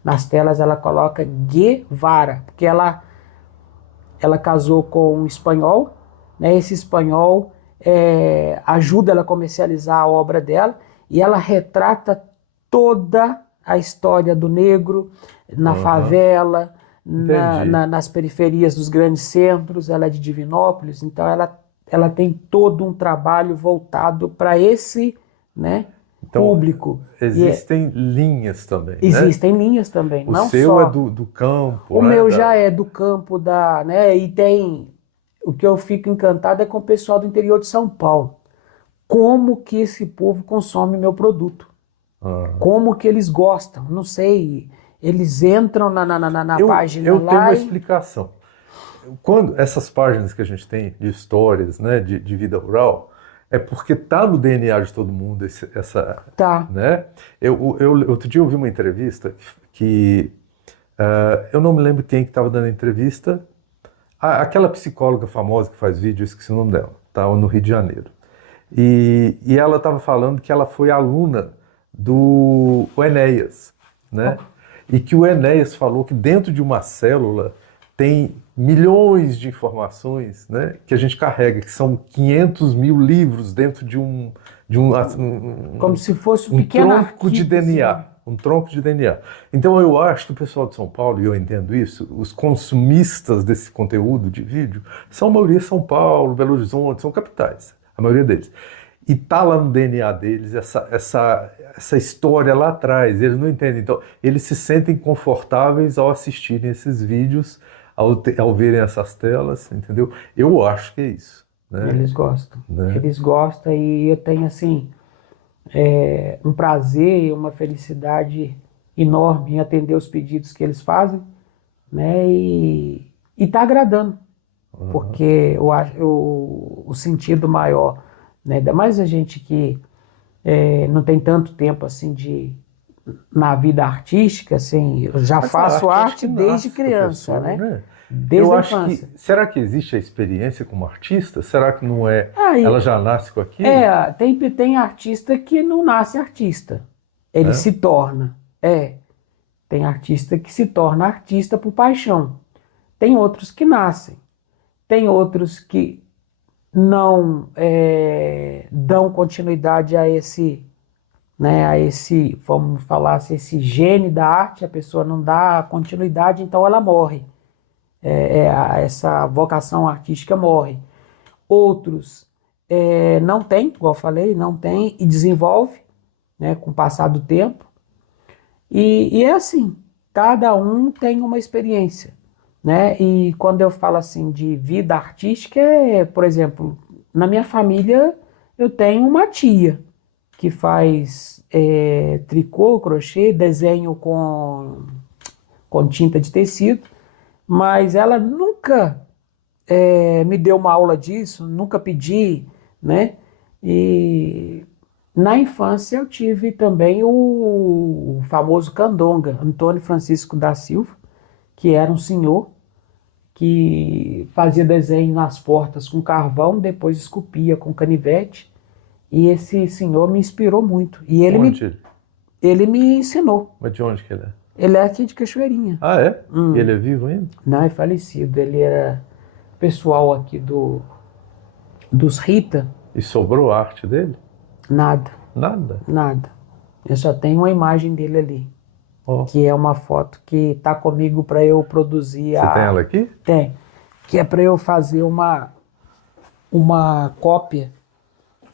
nas telas ela coloca Guevara, porque ela casou com um espanhol, né? Esse espanhol ajuda ela a comercializar a obra dela e ela retrata toda a história do negro na favela, nas periferias dos grandes centros. Ela é de Divinópolis, então ela tem todo um trabalho voltado para esse, né, público. Existem linhas também, Existem linhas também. O não seu só, é do campo, o meu já é do campo, né, e tem... O que eu fico encantado é com o pessoal do interior de São Paulo. Como que esse povo consome meu produto? Como que eles gostam? Não sei. Eles entram na página lá. Eu tenho uma explicação. Quando essas páginas que a gente tem de histórias, né, de vida rural, é porque tá no DNA de todo mundo essa... Tá. Né? Outro dia eu vi uma entrevista que eu não me lembro quem que estava dando a entrevista. Aquela psicóloga famosa que faz vídeo, eu esqueci o nome dela, estava no Rio de Janeiro. E ela estava falando que ela foi aluna do Enéas, né? E que o Enéas falou que dentro de uma célula tem milhões de informações, né, que a gente carrega, que são 500 mil livros dentro de um como se fosse um pequeno tronco de DNA. Assim. Um tronco de DNA. Então eu acho que o pessoal de São Paulo, e eu entendo isso, os consumistas desse conteúdo de vídeo, são a maioria São Paulo, Belo Horizonte, são capitais, a maioria deles. E tá lá no DNA deles essa história lá atrás, eles não entendem. Então, eles se sentem confortáveis ao assistirem esses vídeos, ao verem essas telas, entendeu? Eu acho que é isso. Né? Eles gostam. Né? Eles gostam e eu tenho, assim, um prazer e uma felicidade enorme em atender os pedidos que eles fazem, né? E tá agradando, porque o sentido maior, né? Ainda mais a gente que não tem tanto tempo assim na vida artística, assim, eu já faço arte desde criança, pessoa, né? Desde eu a acho infância. Será que existe a experiência como artista? Será que não é? Ela já nasce com aquilo? Tem artista que não nasce artista. Ele se torna. Tem artista que se torna artista por paixão. Tem outros que nascem. Tem outros que não dão continuidade a esse, né, vamos falar assim, esse gene da arte, a pessoa não dá continuidade, então ela morre. Essa vocação artística morre. Outros não tem, igual eu falei, não tem e desenvolve, né, com o passar do tempo. E é assim. cada um tem uma experiência, né? E quando eu falo assim de vida artística, por exemplo, na minha família eu tenho uma tia que faz tricô, crochê, desenho com tinta de tecido, mas ela nunca me deu uma aula disso, nunca pedi, né? E na infância eu tive também o famoso candonga, Antônio Francisco da Silva, que era um senhor que fazia desenho nas portas com carvão, depois esculpia com canivete, e esse senhor me inspirou muito. E ele me ensinou. Mas de onde que ele é? Ele é aqui de Cachoeirinha. Ah, é? E ele é vivo ainda? Não, é falecido. Ele era pessoal aqui dos Rita. E sobrou a arte dele? Nada, Nada? nada. Eu só tenho uma imagem dele ali, Oh. que é uma foto que tá comigo para eu produzir. Você tem ela aqui? Tem. Que é para eu fazer uma cópia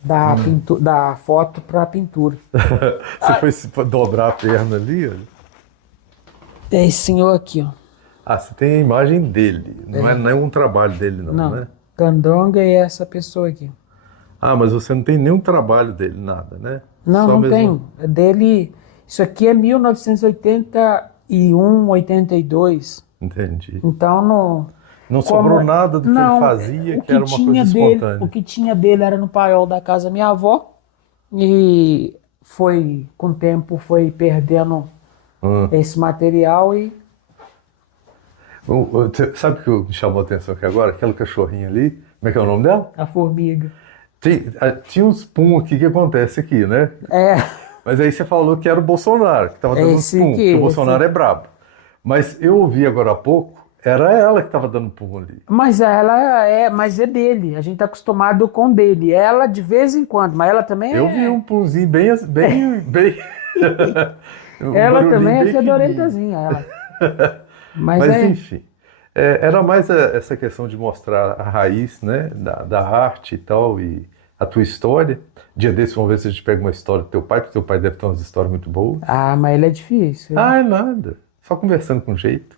da foto para pintura. Você foi dobrar a perna ali? Olha. É esse senhor aqui, ó. Ah, você tem a imagem dele. Não é um trabalho dele, não, né? Candonga e essa pessoa aqui. Ah, mas você não tem nenhum trabalho dele, nada, né? Não, Só não mesmo... tem. É dele. Isso aqui é 1981, 82. Entendi. Então não. Não sobrou nada do que ele fazia, que era uma coisa espontânea. O que tinha dele era no paiol da casa da minha avó. E com o tempo, foi perdendo esse material e... Sabe o que me chamou a atenção aqui agora? Aquela cachorrinha ali, como é que é o nome dela? A formiga. Tinha uns pum aqui que acontece aqui, né? Mas aí você falou que era o Bolsonaro, que estava dando uns pum, porque o Bolsonaro é brabo. Mas eu ouvi agora há pouco, era ela que estava dando pum ali. Mas mas é dele, a gente tá acostumado com dele. Ela de vez em quando, mas ela também Eu vi um pumzinho bem... ela também é fedorentazinha, ela. Mas enfim, era mais essa questão de mostrar a raiz, né, da arte e tal, e a tua história. Dia desses, vamos ver se a gente pega uma história do teu pai, porque teu pai deve ter umas histórias muito boas. Ah, mas ele é difícil. Ah, é nada. Só conversando com jeito.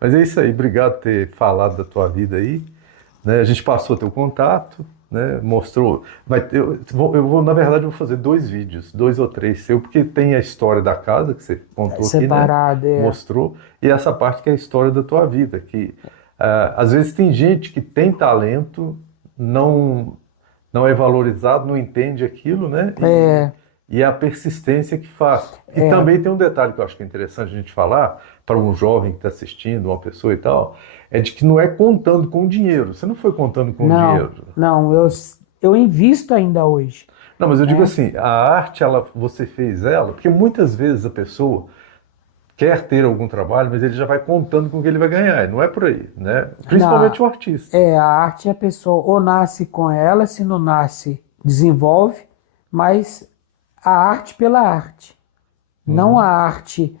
Mas é isso aí, obrigado por ter falado da tua vida aí. Né? A gente passou teu contato, né? Mostrou. Na verdade, eu vou fazer 2 vídeos, 2 ou 3 seu, porque tem a história da casa que você contou separado, aqui, né? Mostrou, e essa parte que é a história da tua vida, que às vezes tem gente que tem talento, não é valorizado, não entende aquilo, né? E é a persistência que faz. E também tem um detalhe que eu acho que é interessante a gente falar, para um jovem que está assistindo, uma pessoa e tal, é de que não é contando com dinheiro. Você não foi contando com dinheiro. Não, eu invisto ainda hoje. Não, mas eu digo assim, a arte, você fez ela, porque muitas vezes a pessoa quer ter algum trabalho, mas ele já vai contando com o que ele vai ganhar, e não é por aí, né? Principalmente o artista. A arte a pessoa ou nasce com ela, se não nasce, desenvolve, mas a arte pela arte. Não a arte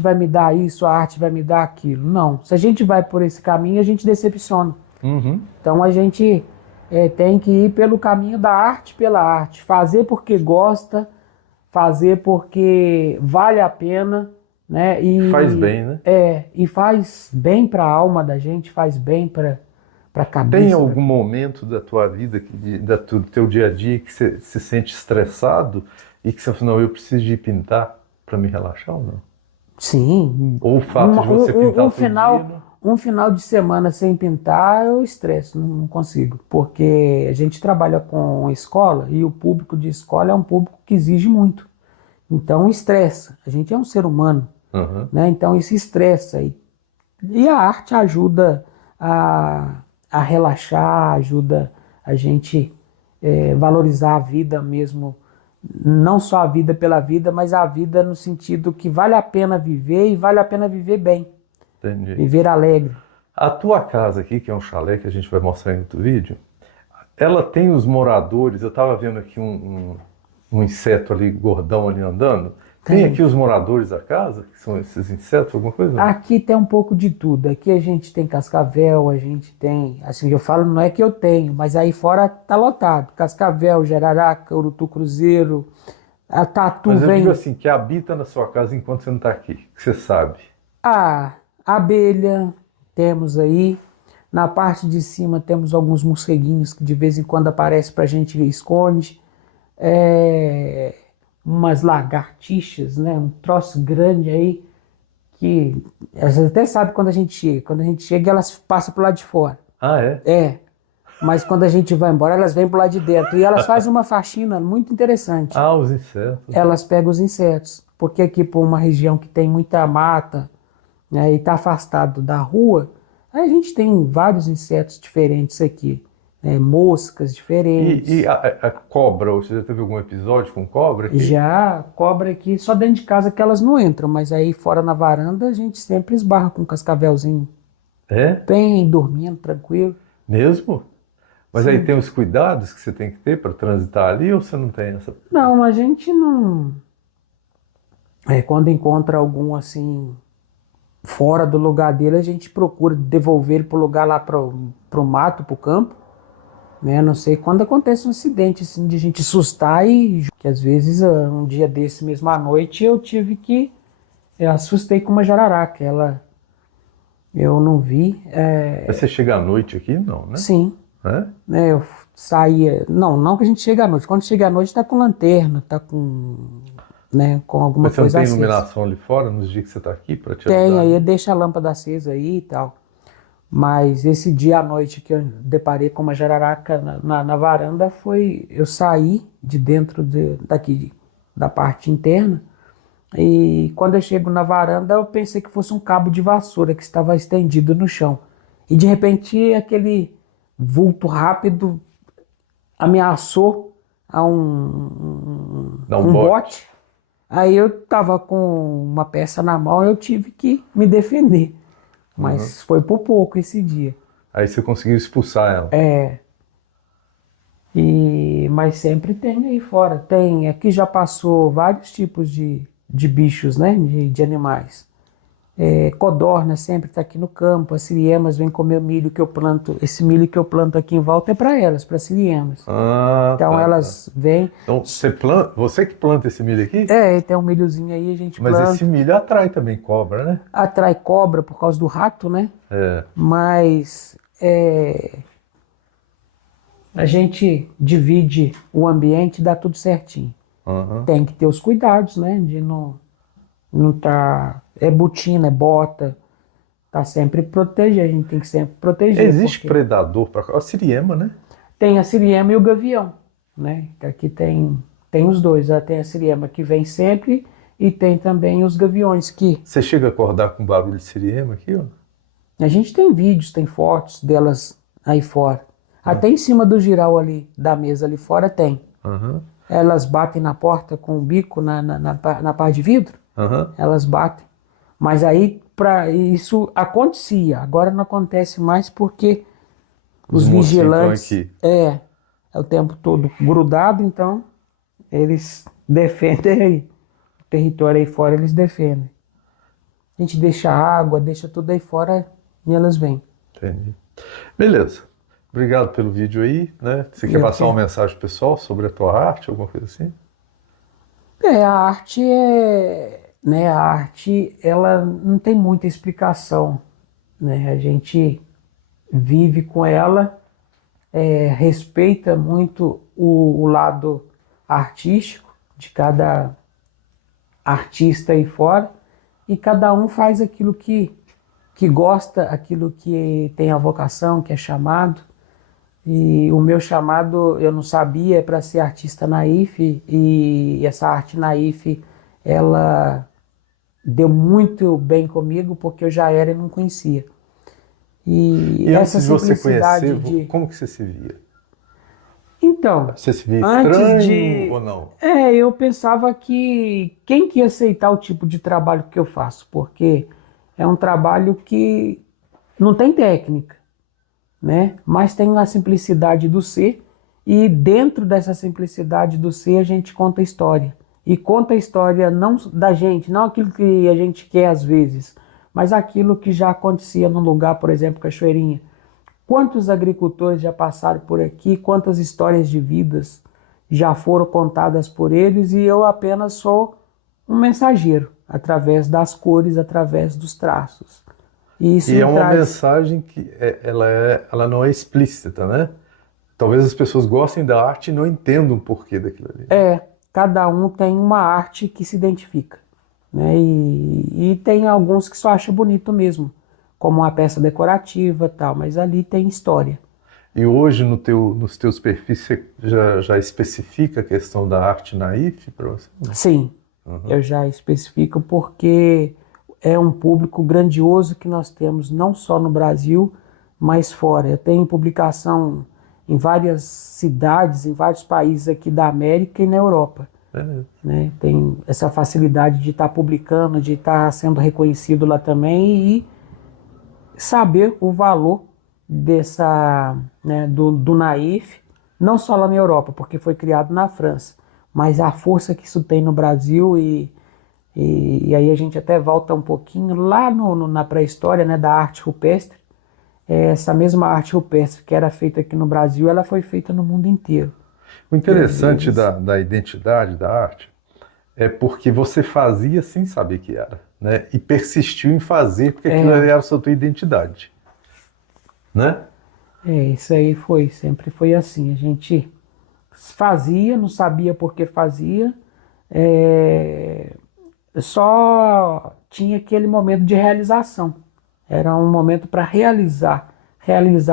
vai me dar isso, a arte vai me dar aquilo. Não, se a gente vai por esse caminho, a gente decepciona. Então a gente tem que ir pelo caminho da arte pela arte, fazer porque gosta, fazer porque vale a pena, né? E faz bem, né? E faz bem para a alma da gente, faz bem para a cabeça. Tem algum momento da tua vida, do teu dia a dia, que você se sente estressado e que você fala, não, eu preciso de pintar para me relaxar ou não? Sim. Ou o fato de você pintar um final de semana sem pintar, eu estresso, não consigo. Porque a gente trabalha com escola e o público de escola é um público que exige muito. Então estressa. A gente é um ser humano, né? Então isso estressa. E a arte ajuda a relaxar, ajuda a gente valorizar a vida mesmo. Não só a vida pela vida, mas a vida no sentido que vale a pena viver e vale a pena viver bem. Entendi. Viver alegre. A tua casa aqui, que é um chalé que a gente vai mostrar em outro vídeo, ela tem os moradores, eu estava vendo aqui um inseto ali, gordão ali andando. Tem aqui os moradores da casa, que são esses insetos, alguma coisa? Aqui tem um pouco de tudo. Aqui a gente tem cascavel, a gente tem... Assim, eu falo, não é que eu tenho, mas aí fora tá lotado. Cascavel, jararaca, urutu cruzeiro, A tatu Mas eu vem... digo assim, que habita na sua casa enquanto você não está aqui, que você sabe. A abelha temos aí. Na parte de cima temos alguns morceguinhos que de vez em quando aparecem pra gente e esconde. Umas lagartixas, né? Um troço grande aí que elas até sabem quando a gente chega. Quando a gente chega, elas passam pro lado de fora. Ah, é? É. Mas quando a gente vai embora, elas vêm pro lado de dentro. E elas fazem uma faxina muito interessante. Ah, os insetos. Elas pegam os insetos. Porque aqui, por uma região que tem muita mata, né, e está afastado da rua, aí a gente tem vários insetos diferentes aqui. Né, moscas diferentes. E a cobra, você já teve algum episódio com cobra aqui? Já, cobra aqui, só dentro de casa que elas não entram, mas aí fora na varanda a gente sempre esbarra com um cascavelzinho. É? Bem, dormindo, tranquilo. Mesmo? Mas Sim. aí tem os cuidados que você tem que ter para transitar ali ou você não tem essa? Não, a gente não... quando encontra algum assim, fora do lugar dele, a gente procura devolver ele pro lugar lá pro mato, pro campo. Né? Não sei quando acontece um acidente assim, de a gente assustar e... Que às vezes, um dia desse mesmo à noite, eu tive que... Eu assustei com uma jararaca, eu não vi. Mas você chega à noite aqui? Não, né? Sim. É? Né, eu saía... Não que a gente chega à noite. Quando chega à noite tá com lanterna, tá com... Né, com alguma Mas você não coisa tem acesa. iluminação ali fora nos dias que você está aqui para te Tem, ajudar? aí deixa a lâmpada acesa aí e tal. Mas esse dia à noite que eu deparei com uma jararaca na varanda foi... Eu saí de dentro daqui, da parte interna, e quando eu chego na varanda eu pensei que fosse um cabo de vassoura que estava estendido no chão. E de repente aquele vulto rápido ameaçou a um bote. Aí eu tava com uma peça na mão e eu tive que me defender. Mas foi por pouco esse dia. Aí você conseguiu expulsar ela. Mas sempre tem aí fora. Tem, aqui já passou vários tipos de bichos, né? De animais. Codorna sempre está aqui no campo. As siriemas vêm comer o milho que eu planto. Esse milho que eu planto aqui em volta é para elas, para siriemas. Então elas vêm. Então você que planta esse milho aqui? Tem um milhozinho aí, a gente planta. Mas esse milho atrai também cobra, né? Atrai cobra por causa do rato, né? Mas a gente divide o ambiente e dá tudo certinho. Tem que ter os cuidados, né? De não tá... É botina, é bota. Tá sempre proteger, a gente tem que sempre proteger. Existe predador para a siriema, né? Tem a siriema e o gavião, né? Aqui tem os dois. Tem a siriema que vem sempre e tem também os gaviões que... Você chega a acordar com barulho de siriema aqui, ó? A gente tem vídeos, tem fotos delas aí fora. Até em cima do giral ali, da mesa ali fora tem. Elas batem na porta com o bico na parte de vidro. Elas batem. Mas aí, isso acontecia. Agora não acontece mais porque os vigilantes... Aqui. É o tempo todo grudado, então eles defendem aí. O território aí fora eles defendem. A gente deixa água, deixa tudo aí fora e elas vêm. Entendi. Beleza. Obrigado pelo vídeo aí, né? Você quer passar uma mensagem pessoal sobre a tua arte, alguma coisa assim? A arte né, a arte, ela não tem muita explicação, né? A gente vive com ela, respeita muito o lado artístico de cada artista aí fora, e cada um faz aquilo que gosta, aquilo que tem a vocação, que é chamado. E o meu chamado, eu não sabia, é para ser artista na IFE, e essa arte na IFE, ela deu muito bem comigo, porque eu já era e não conhecia. E essa antes de você simplicidade conhecer, como que você se via? Então, você se via antes estranho ou não? Eu pensava que quem que ia aceitar o tipo de trabalho que eu faço, porque é um trabalho que não tem técnica, né? Mas tem a simplicidade do ser, e dentro dessa simplicidade do ser a gente conta a história. E conta a história não da gente, não aquilo que a gente quer às vezes, mas aquilo que já acontecia num lugar, por exemplo, Cachoeirinha. Quantos agricultores já passaram por aqui, quantas histórias de vidas já foram contadas por eles e eu apenas sou um mensageiro, através das cores, através dos traços. E isso E é uma traz... mensagem que ela não é explícita, né? Talvez as pessoas gostem da arte e não entendam o porquê daquilo ali. Cada um tem uma arte que se identifica, né? E tem alguns que só acham bonito mesmo, como uma peça decorativa e tal, mas ali tem história. E hoje nos teus perfis você já especifica a questão da arte naif para você? Sim, eu já especifico porque é um público grandioso que nós temos, não só no Brasil, mas fora. Eu tenho publicação em várias cidades, em vários países aqui da América e na Europa. Né? Tem essa facilidade de estar publicando, de estar sendo reconhecido lá também e saber o valor do naif, não só lá na Europa, porque foi criado na França, mas a força que isso tem no Brasil e aí a gente até volta um pouquinho lá na pré-história, né, da arte rupestre. Essa mesma arte rupestre que era feita aqui no Brasil, ela foi feita no mundo inteiro. O interessante da identidade da arte é porque você fazia sem saber que era, né? E persistiu em fazer porque aquilo era a sua identidade, né? Isso aí sempre foi assim. A gente fazia, não sabia por que fazia, só tinha aquele momento de realização. Era um momento para realizar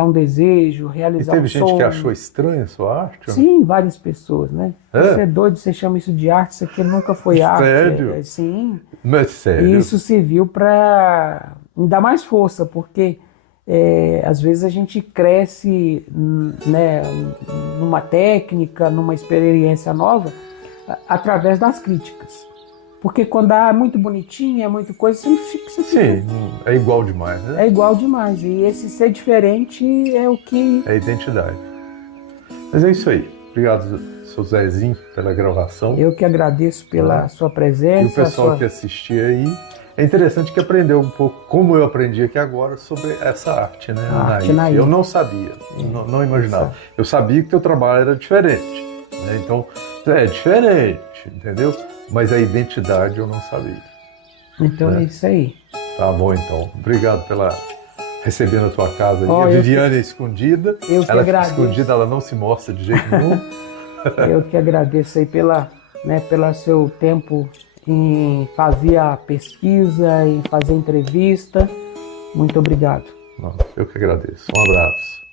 um desejo, realizar um sonho. E teve gente que achou estranha a sua arte? Sim, várias pessoas, né? Você é doido, você chama isso de arte, isso aqui nunca foi arte. Sério? Sim. Mas sério? E isso serviu para me dar mais força, porque às vezes a gente cresce, né, numa técnica, numa experiência nova, através das críticas. Porque quando é muito bonitinho, é muita coisa, você fica... Sim, é igual demais, né? É igual demais. E esse ser diferente é o que... É a identidade. Mas é isso aí. Obrigado, seu Zezinho, pela gravação. Eu que agradeço pela sua presença. E o pessoal que assistia aí. É interessante que aprendeu um pouco, como eu aprendi aqui agora, sobre essa arte, né? A arte naif. Eu não sabia, não imaginava. Eu sabia que o teu trabalho era diferente, né? Então, é diferente, entendeu? Mas a identidade eu não sabia. Então é isso aí. Tá bom, então. Obrigado pela receber na tua casa aí. A Viviane é escondida. Eu que ela agradeço. Fica escondida, ela não se mostra de jeito nenhum. Eu que agradeço aí pelo seu tempo em fazer a pesquisa, em fazer a entrevista. Muito obrigado. Eu que agradeço. Um abraço.